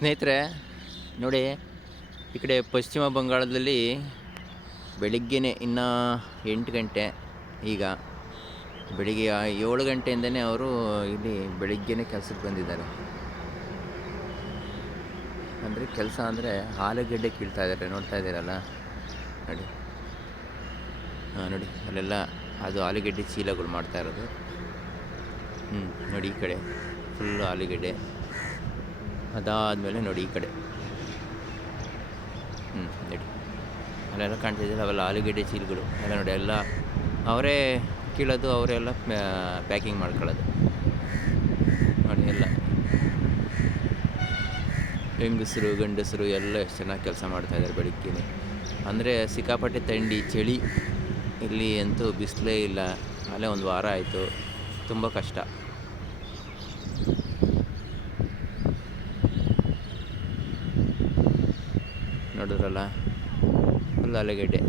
ಸ್ನೇಹಿತರೆ ನೋಡಿ, ಈ ಕಡೆ ಪಶ್ಚಿಮ ಬಂಗಾಳದಲ್ಲಿ ಬೆಳಿಗ್ಗೆನೇ ಇನ್ನೂ 8 ಗಂಟೆ. ಈಗ ಬೆಳಿಗ್ಗೆ 7 ಗಂಟೆಯಿಂದನೇ ಅವರು ಇಲ್ಲಿ ಬೆಳಿಗ್ಗೆನೇ ಕೆಲಸಕ್ಕೆ ಬಂದಿದ್ದಾರೆ. ಅಂದರೆ ಕೆಲಸ ಅಂದರೆ ಆಲೂಗೆಡ್ಡೆ ಕೀಳ್ತಾ ಇದ್ದಾರೆ, ನೋಡ್ತಾ ಇದ್ದೀರಲ್ಲ ನೋಡಿ. ನೋಡಿ ಅಲ್ಲೆಲ್ಲ ಅದು ಆಲೂಗೆಡ್ಡೆ ಚೀಲಗಳು ಮಾಡ್ತಾ ಇರೋದು. ನೋಡಿ ಈ ಕಡೆ ಫುಲ್ಲು ಆಲೂಗೆಡ್ಡೆ. ಅದಾದಮೇಲೆ ನೋಡಿ ಈ ಕಡೆ ನೋಡಿ ಅಲ್ಲೆಲ್ಲ ಕಾಣ್ತಿದ್ದೀರ, ಅವೆಲ್ಲ ಆಲೂಗೆಡ್ಡೆ ಚೀಲಗಳು ಎಲ್ಲ ನೋಡಿ. ಎಲ್ಲ ಅವರೇ ಕೀಳೋದು, ಅವರೆಲ್ಲ ಪ್ಯಾಕಿಂಗ್ ಮಾಡ್ಕೊಳ್ಳೋದು ನೋಡಿ. ಎಲ್ಲ ಹೆಂಗಸರು ಗಂಡಸರು ಎಲ್ಲ ಎಷ್ಟು ಚೆನ್ನಾಗಿ ಕೆಲಸ ಮಾಡ್ತಾಯಿದ್ದಾರೆ ಬೆಳಿಗ್ಗೆನೇ. ಅಂದರೆ ಸಿಕ್ಕಾಪಟ್ಟೆ ಥಂಡಿ ಚಳಿ, ಇಲ್ಲಿ ಅಂತೂ ಬಿಸಿಲೇ ಇಲ್ಲ. ಅಲ್ಲೇ ಒಂದು ವಾರ ಆಯಿತು, ತುಂಬ ಕಷ್ಟ. ನೋಡಿದ್ರಲ್ಲ, ಫುಲ್ ಆಲೂಗೆಡ್ಡೆ,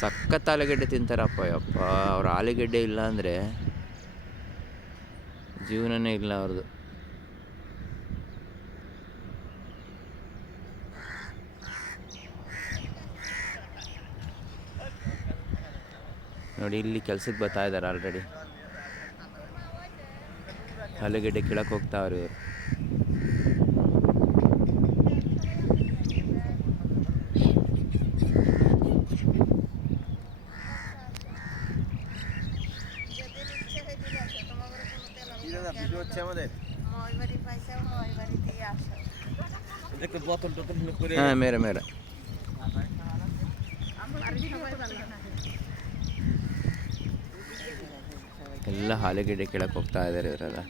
ಸಖತ್ ಆಲೂಗೆಡ್ಡೆ ತಿಂತಾರಪ್ಪ. ಯಪ್ಪ, ಅವ್ರ ಆಲೂಗೆಡ್ಡೆ ಇಲ್ಲ ಅಂದರೆ ಜೀವನನೇ ಇಲ್ಲ ಅವ್ರದ್ದು. ನೋಡಿ ಇಲ್ಲಿ ಕೆಲ್ಸಕ್ಕೆ ಬರ್ತಾ ಇದ್ದಾರೆ ಆಲ್ರೆಡಿ. ಆಲೂಗೆಡ್ಡೆ ಕೀಳಕ್ಕೆ ಹೋಗ್ತಾವ್ರಿ ಇವರು. হ্যাঁ মেরে মেরে ಎಲ್ಲ ಆಲೂಗೆಡ್ಡೆ ಕೀಳಕ್ಕೆ ಹೋಗ್ತಾ ಇದ್ದಾರೆ ಇವರೆಲ್ಲ.